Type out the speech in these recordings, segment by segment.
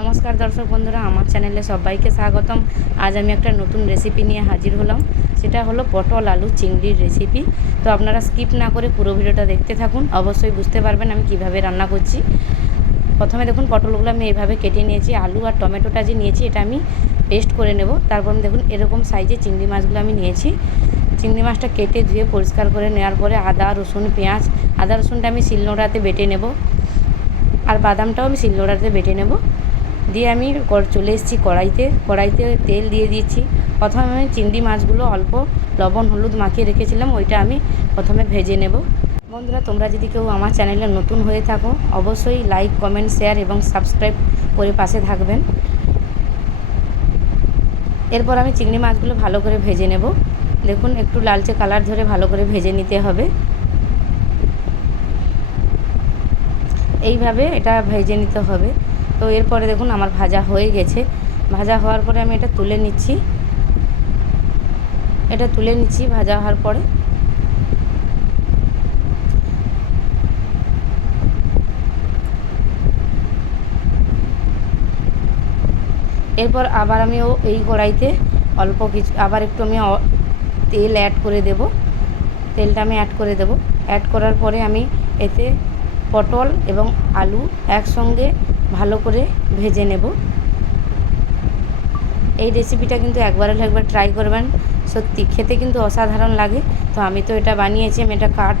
নমস্কার দর্শক বন্ধুরা, আমার চ্যানেলে সবাইকে স্বাগতম। আজ আমি একটা নতুন রেসিপি নিয়ে হাজির হলাম। সেটা হলো পটল আলু চিংড়ির রেসিপি তো আপনারা স্কিপ না করে পুরো ভিডিওটা দেখতে থাকুন। অবশ্যই বুঝতে পারবেন আমি কীভাবে রান্না করছি। প্রথমে দেখুন, পটলগুলো আমি এইভাবে কেটে নিয়েছি। আলু আর টমেটোটা যে নিয়েছি, এটা আমি পেস্ট করে নেব। তারপর দেখুন, এরকম সাইজে চিংড়ি মাছগুলো আমি নিয়েছি। চিংড়ি মাছটা কেটে ধুয়ে পরিষ্কার করে নেওয়ার পরে আদা, রসুন, পেঁয়াজ, আদা, রসুনটা আমি শিলনোড়াতে বেটে নেব। আর বাদামটাও আমি শিলনোড়াতে বেটে নেব। দিয়ে আমি চলে এসেছি কড়াইতে। কড়াইতে তেল দিয়ে দিয়েছি। প্রথমে আমি চিংড়ি মাছগুলো অল্প লবণ, হলুদ মাখিয়ে রেখেছিলাম, ওইটা আমি প্রথমে ভেজে নেব। বন্ধুরা, তোমরা যদি কেউ আমার চ্যানেলে নতুন হয়ে থাকো, অবশ্যই লাইক, কমেন্ট, শেয়ার এবং সাবস্ক্রাইব করে পাশে থাকবেন। এরপর আমি চিংড়ি মাছগুলো ভালো করে ভেজে নেব। দেখুন, একটু লালচে কালার ধরে ভালো করে ভেজে নিতে হবে। এইভাবে এটা ভেজে নিতে হবে। তো এরপরে দেখুন আমার ভাজা হয়ে গেছে। ভাজা হওয়ার পরে আমি এটা তুলে নিচ্ছি। এটা তুলে নিচ্ছি ভাজা হওয়ার পরে। এরপর আবার আমি ও এই কড়াইতে অল্প কিছু, আবার একটু আমি তেল অ্যাড করে দেব। তেলটা আমি অ্যাড করে দেব। অ্যাড করার পরে আমি এতে পটল এবং আলু একসঙ্গে ভালো করে ভেজে নেব। এই রেসিপিটা কিন্তু একবার একবার ট্রাই করবেন। সত্যি, খেতে কিন্তু অসাধারণ লাগে। তো আমি তো এটা বানিয়েছি, আমি এটা কাঠ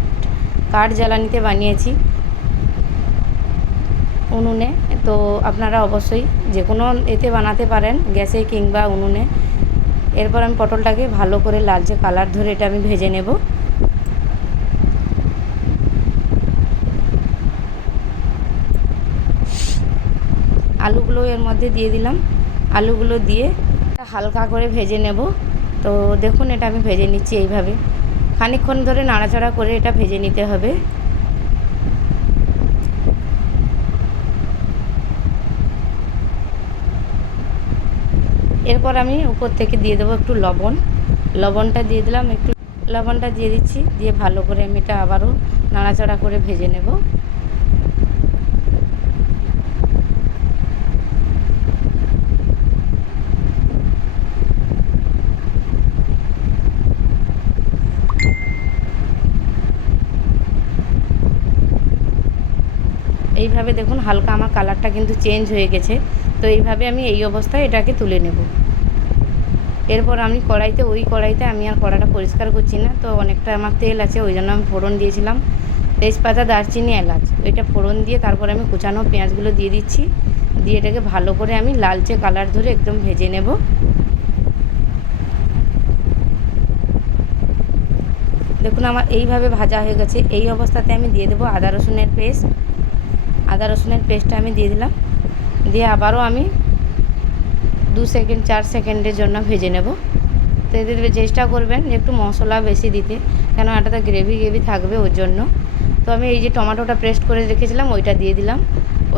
কাঠ জ্বালানিতে বানিয়েছি। উনুনে, তো আপনারা অবশ্যই যে কোনো এতে বানাতে পারেন, গ্যাসে কিংবা উনুনে। এরপর আমি পটলটাকে ভালো করে লালচে কালার ধরে এটা আমি ভেজে নেব। আলুগুলো এর মধ্যে দিয়ে দিলাম। আলুগুলো দিয়ে হালকা করে ভেজে নেব। তো দেখুন, এটা আমি ভেজে নিচ্ছি এইভাবে। খানিকক্ষণ ধরে নাড়াচাড়া করে এটা ভেজে নিতে হবে। এরপর আমি উপর থেকে দিয়ে দেবো একটু লবণ। লবণটা দিয়ে দিলাম, একটু লবণটা দিয়ে দিচ্ছি। দিয়ে ভালো করে আমি এটা আবারও নাড়াচাড়া করে ভেজে নেব। এইভাবে দেখুন হালকা আমার কালারটা কিন্তু চেঞ্জ হয়ে গেছে। তো এইভাবে আমি এই অবস্থায় এটাকে তুলে নেব। এরপর আমি কড়াইতে, ওই কড়াইতে আমি আর কড়াটা পরিষ্কার করছি না, তো অনেকটা আমার তেল আছে, ওই জন্য আমি ফোড়ন দিয়েছিলাম। তেজপাতা, দারচিনি, এলাচ, ওইটা ফোড়ন দিয়ে তারপর আমি কুচানো পেঁয়াজগুলো দিয়ে দিচ্ছি। দিয়ে এটাকে ভালো করে আমি লালচে কালার ধরে একদম ভেজে নেব। দেখুন আমার এইভাবে ভাজা হয়ে গেছে। এই অবস্থাতে আমি দিয়ে দেবো আদা রসুনের পেস্ট। আদা রসুনের পেস্টটা আমি দিয়ে দিলাম। দিয়ে আবারও আমি দু সেকেন্ড চার সেকেন্ডের জন্য ভেজে নেব। তো এদের চেষ্টা করবেন একটু মশলা বেশি দিতে, কেন এটাতে গ্রেভি গ্রেভি থাকবে ওর জন্য। তো আমি এই যে টমাটোটা পেস্ট করে রেখেছিলাম, ওইটা দিয়ে দিলাম।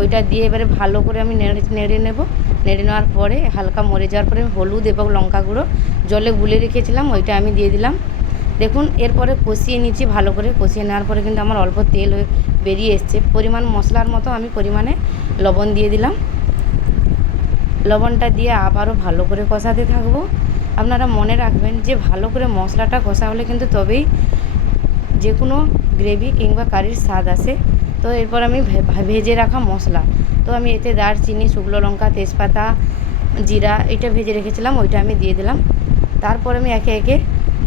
ওইটা দিয়ে এবারে ভালো করে আমি নেড়ে নেড়ে নেব। নেড়ে নেওয়ার পরে হালকা মরে যাওয়ার পরে হলুদ এবং লঙ্কা গুঁড়ো জলে গুলে রেখেছিলাম, ওইটা আমি দিয়ে দিলাম। দেখুন, এরপরে কষিয়ে নিচ্ছি, ভালো করে কষিয়ে নেওয়ার পরে কিন্তু আমার অল্প তেল বেরিয়ে এসছে। পরিমাণ মশলার মতো আমি পরিমাণে লবণ দিয়ে দিলাম। লবণটা দিয়ে আবারও ভালো করে কষাতে থাকব। আপনারা মনে রাখবেন যে ভালো করে মশলাটা কষা হলে কিন্তু তবেই যে কোনো গ্রেভি কিংবা কারির স্বাদ আসে। তো এরপর আমি ভেজে রাখা মশলা। তো আমি এতে দারচিনি, শুকনো লঙ্কা, তেজপাতা, জিরা, এটা ভেজে রেখেছিলাম, ওইটা আমি দিয়ে দিলাম। তারপর আমি একে একে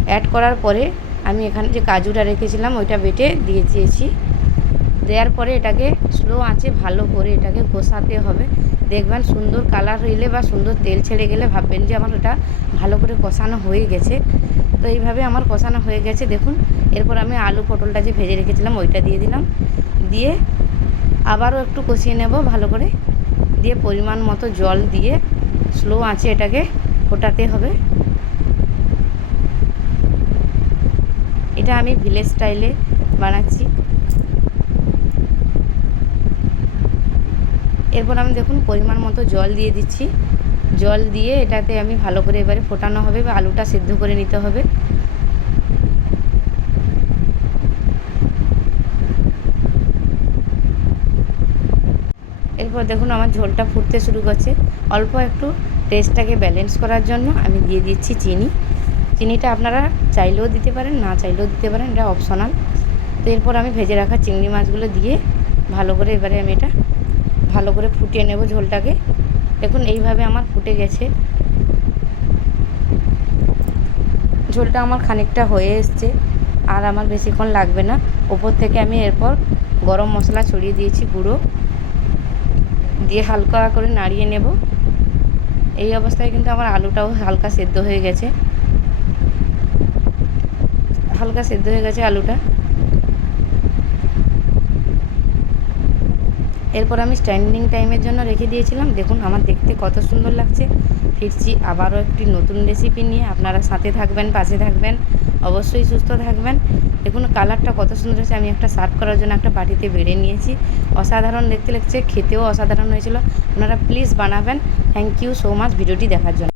অ্যাড করার পরে আমি এখানে যে কাজুটা রেখেছিলাম, ওইটা বেটে দিয়ে দিয়েছি। দেওয়ার পরে এটাকে স্লো আঁচে ভালো করে এটাকে কষাতে হবে। দেখবেন সুন্দর কালার হইলে বা সুন্দর তেল ছেড়ে গেলে ভাববেন যে আমার ওটা ভালো করে কষানো হয়ে গেছে। তো এইভাবে আমার কষানো হয়ে গেছে। দেখুন, এরপর আমি আলু পটলটা যে ভেজে রেখেছিলাম, ওইটা দিয়ে দিলাম। দিয়ে আবারও একটু কষিয়ে নেব ভালো করে। দিয়ে পরিমাণ মতো জল দিয়ে স্লো আঁচে এটাকে ফোটাতে হবে। এটা আমি ভিলেজ স্টাইলে বানাচ্ছি। এরপর আমি দেখুন পরিমাণ মতো জল দিয়ে দিচ্ছি। জল দিয়ে এটাতে আমি ভালো করে এবারে ফোটানো হবে বা আলুটা সিদ্ধ করে নিতে হবে। এরপর দেখুন আমার ঝোলটা ফুটতে শুরু করছে। অল্প একটু টেস্টটাকে ব্যালেন্স করার জন্য আমি দিয়ে দিচ্ছি চিনি। চিনিটা আপনারা চাইলেও দিতে পারেন, না চাইলেও দিতে পারেন, এটা অপশনাল তো এরপর আমি ভেজে রাখা চিংড়ি মাছগুলো দিয়ে ভালো করে এবারে আমি এটা ভালো করে ফুটিয়ে নেব ঝোলটাকে। দেখুন এইভাবে আমার ফুটে গেছে। ঝোলটা আমার খানিকটা হয়ে এসছে, আর আমার বেশিক্ষণ লাগবে না। ওপর থেকে আমি এরপর গরম মশলা ছড়িয়ে দিয়েছি, গুঁড়ো। দিয়ে হালকা করে নাড়িয়ে নেব। এই অবস্থায় কিন্তু আমার আলুটাও হালকা সেদ্ধ হয়ে গেছে। হালকা সেদ্ধ হয়ে গেছে আলুটা। এরপর আমি স্ট্যান্ডিং টাইমের জন্য রেখে দিয়েছিলাম। দেখুন, আমার দেখতে কত সুন্দর লাগছে। ফিরছি আবারও একটি নতুন রেসিপি নিয়ে। আপনারা সাথে থাকবেন, পাশে থাকবেন, অবশ্যই সুস্থ থাকবেন। দেখুন কালারটা কত সুন্দর হয়েছে। আমি একটা সার্ভ করার জন্য একটা বাটিতে বেড়ে নিয়েছি। অসাধারণ দেখতে লাগছে, খেতেও অসাধারণ হয়েছিল। আপনারা প্লিজ বানাবেন। থ্যাংক ইউ সো মাচ ভিডিওটি দেখার জন্য।